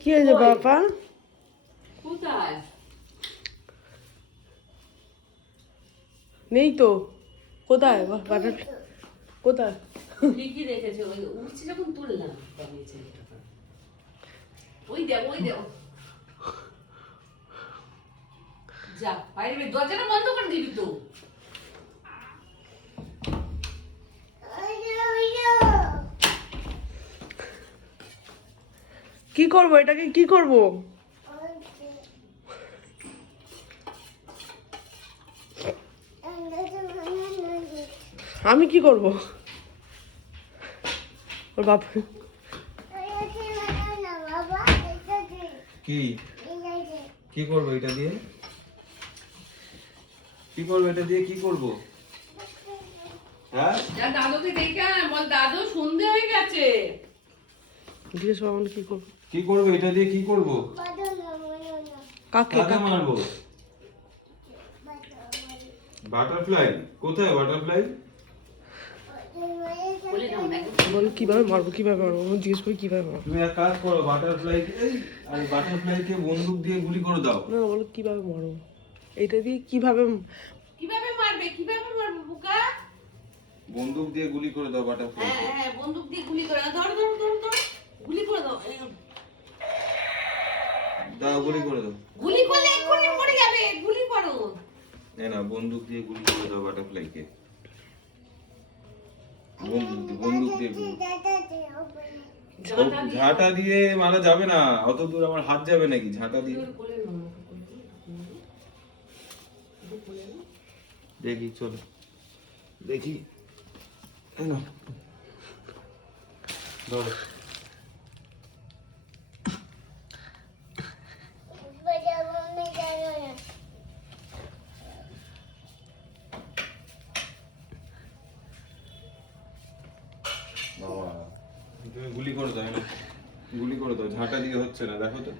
কি হয়েছে বাবা? কোথায়? নেই তো। কোথায় বাটার? কোথায়? লিখি রেখেছে, ওই উঠছে যখন তুললাম তবে ছেলেটা। ওই দেও যা বাইরে বের, দরজাটা বন্ধ করে দিবি তো। কি করব এটাকে, কি করব? আমি কি করব? ওর বাপ কি কি করবো এটা দিয়ে? কি করবো এটা দিয়ে? কি করবো? হ্যাঁ, যা দাদুকে ডেকে আন, বল দাদু সন্ধে হয়ে গেছে। জিজ্ঞেস করো কি করব? কি করবো এটা দিয়ে? কি করবো? কাকে কাকে মারবো? বাটারফ্লাই কোথায়? বাটারফ্লাই বলে দাও না। বল কিভাবে মারবো, কিভাবে মারবো? আমি জিজ্ঞেস করি কিভাবে মারবো। তুমি এক কাজ করো, বাটারফ্লাইকে আর বাটারফ্লাইকে বন্দুক দিয়ে গুলি করে দাও। না বলো কিভাবে মারবো, এটা দিয়ে কিভাবে? কিভাবে মারবে বুকা? বন্দুক দিয়ে গুলি করে দাও বাটারফ্লাই। হ্যাঁ বন্দুক দিয়ে গুলি করে ধর ধর ধর ধর, গুলি করে দাও। দাও, গুলি করে দাও। গুলি করলে এক্ষুনি মরে যাবে, গুলি করো। না, বন্দুক দিয়ে গুলি করে দাও বাটারফ্লাইকে। বন্দুক দিয়ে গুলি। ঝাঁটা দিয়ে মারা যাবে না, অত দূর আমার হাত যাবে নাকি ঝাঁটা দিয়ে? দেখি, চলো দেখি। ধরো। বাবা, তুমি গুলি করে দাও, গুলি করে দাও, ঝাঁটা দিয়ে হচ্ছে না, দেখো তো।